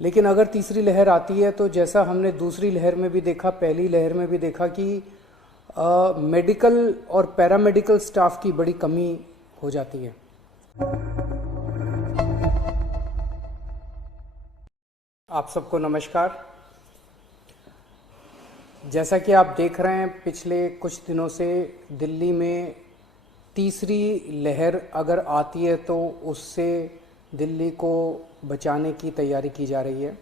लेकिन अगर तीसरी लहर आती है तो जैसा हमने दूसरी लहर में भी देखा, पहली लहर में भी देखा कि मेडिकल और पैरामेडिकल स्टाफ की बड़ी कमी हो जाती है। आप सबको नमस्कार। जैसा कि आप देख रहे हैं, पिछले कुछ दिनों से दिल्ली में तीसरी लहर अगर आती है तो उससे दिल्ली को बचाने की तैयारी की जा रही है।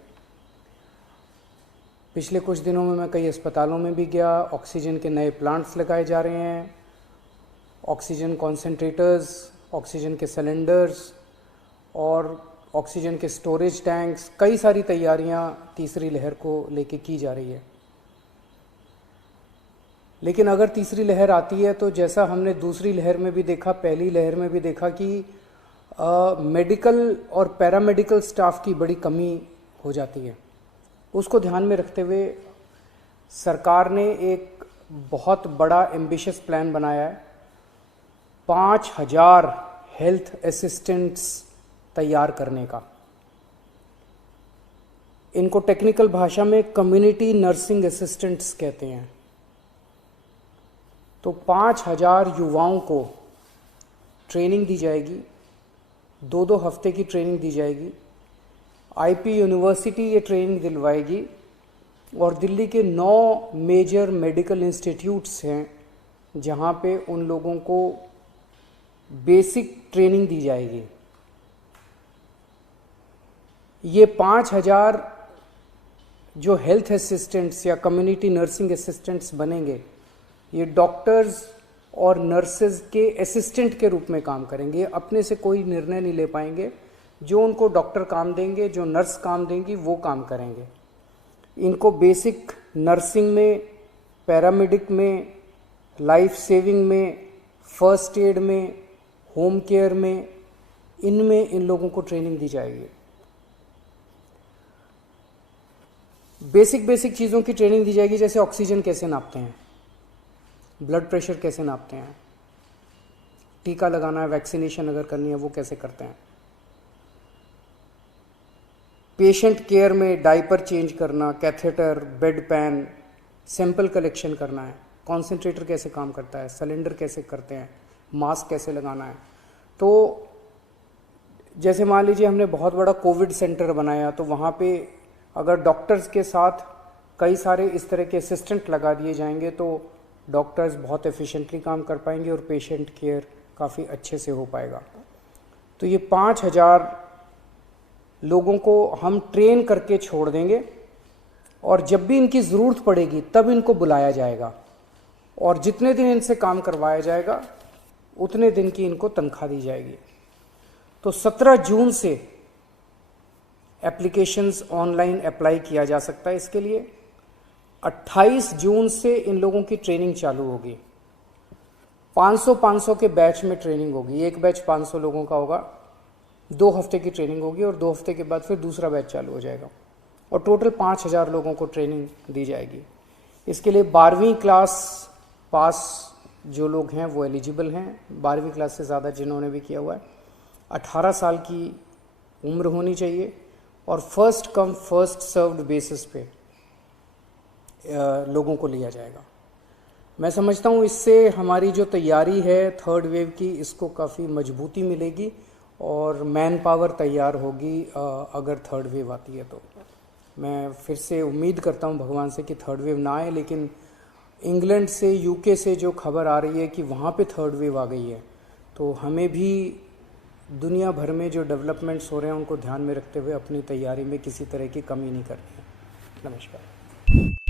पिछले कुछ दिनों में मैं कई अस्पतालों में भी गया। ऑक्सीजन के नए प्लांट्स लगाए जा रहे हैं, ऑक्सीजन कॉन्सेंट्रेटर्स, ऑक्सीजन के सिलेंडर्स और ऑक्सीजन के स्टोरेज टैंक्स, कई सारी तैयारियां तीसरी लहर को लेके की जा रही है। लेकिन अगर तीसरी लहर आती है तो जैसा हमने दूसरी लहर में भी देखा, पहली लहर में भी देखा कि मेडिकल और पैरामेडिकल स्टाफ की बड़ी कमी हो जाती है। उसको ध्यान में रखते हुए सरकार ने एक बहुत बड़ा एम्बिशियस प्लान बनाया है। 5000 हेल्थ असिस्टेंट्स तैयार करने का। इनको टेक्निकल भाषा में कम्युनिटी नर्सिंग असिस्टेंट्स कहते हैं। तो 5000 युवाओं को ट्रेनिंग दी जाएगी, 2-2 हफ्ते की ट्रेनिंग दी जाएगी। आईपी यूनिवर्सिटी ये ट्रेनिंग दिलवाएगी और दिल्ली के 9 मेजर मेडिकल इंस्टीट्यूट्स हैं जहाँ पे उन लोगों को बेसिक ट्रेनिंग दी जाएगी। ये 5000 जो हेल्थ असिस्टेंट्स या कम्युनिटी नर्सिंग असिस्टेंट्स बनेंगे, ये डॉक्टर्स और नर्सेज के असिस्टेंट के रूप में काम करेंगे। अपने से कोई निर्णय नहीं ले पाएंगे। जो उनको डॉक्टर काम देंगे, जो नर्स काम देंगी, वो काम करेंगे। इनको बेसिक नर्सिंग में, पैरामेडिक में, लाइफ सेविंग में, फर्स्ट एड में, होम केयर में, इनमें इन लोगों को ट्रेनिंग दी जाएगी। बेसिक चीज़ों की ट्रेनिंग दी जाएगी, जैसे ऑक्सीजन कैसे नापते हैं, ब्लड प्रेशर कैसे नापते हैं, टीका लगाना है, वैक्सीनेशन अगर करनी है वो कैसे करते हैं, पेशेंट केयर में डायपर चेंज करना, catheter, bed pan, sample collection करना है, कॉन्सेंट्रेटर कैसे काम करता है, सिलेंडर कैसे करते हैं, मास्क कैसे लगाना है। तो जैसे मान लीजिए हमने बहुत बड़ा कोविड सेंटर बनाया, तो वहाँ पे अगर डॉक्टर्स के साथ कई सारे इस तरह के असिस्टेंट लगा दिए जाएंगे तो डॉक्टर्स बहुत एफिशिएंटली काम कर पाएंगे और पेशेंट केयर काफ़ी अच्छे से हो पाएगा। तो ये 5000 लोगों को हम ट्रेन करके छोड़ देंगे और जब भी इनकी ज़रूरत पड़ेगी तब इनको बुलाया जाएगा और जितने दिन इनसे काम करवाया जाएगा उतने दिन की इनको तनख्वाह दी जाएगी। तो 17 जून से एप्लीकेशंस ऑनलाइन अप्लाई किया जा सकता है इसके लिए। 28 जून से इन लोगों की ट्रेनिंग चालू होगी। 500 के बैच में ट्रेनिंग होगी। एक बैच 500 लोगों का होगा, 2 हफ्ते की ट्रेनिंग होगी और 2 हफ्ते के बाद फिर दूसरा बैच चालू हो जाएगा और टोटल 5000 लोगों को ट्रेनिंग दी जाएगी। इसके लिए 12वीं क्लास पास जो लोग हैं वो एलिजिबल हैं। 12वीं क्लास से ज़्यादा जिन्होंने भी किया हुआ है, 18 साल की उम्र होनी चाहिए और first come first served basis पे लोगों को लिया जाएगा। मैं समझता हूँ इससे हमारी जो तैयारी है थर्ड वेव की, इसको काफ़ी मजबूती मिलेगी और मैन पावर तैयार होगी अगर थर्ड वेव आती है। तो मैं फिर से उम्मीद करता हूँ भगवान से कि थर्ड वेव ना आए, लेकिन इंग्लैंड से, यूके से जो खबर आ रही है कि वहाँ पे थर्ड वेव आ गई है, तो हमें भी दुनिया भर में जो डेवलपमेंट्स हो रहे हैं उनको ध्यान में रखते हुए अपनी तैयारी में किसी तरह की कमी नहीं करनी है। नमस्कार।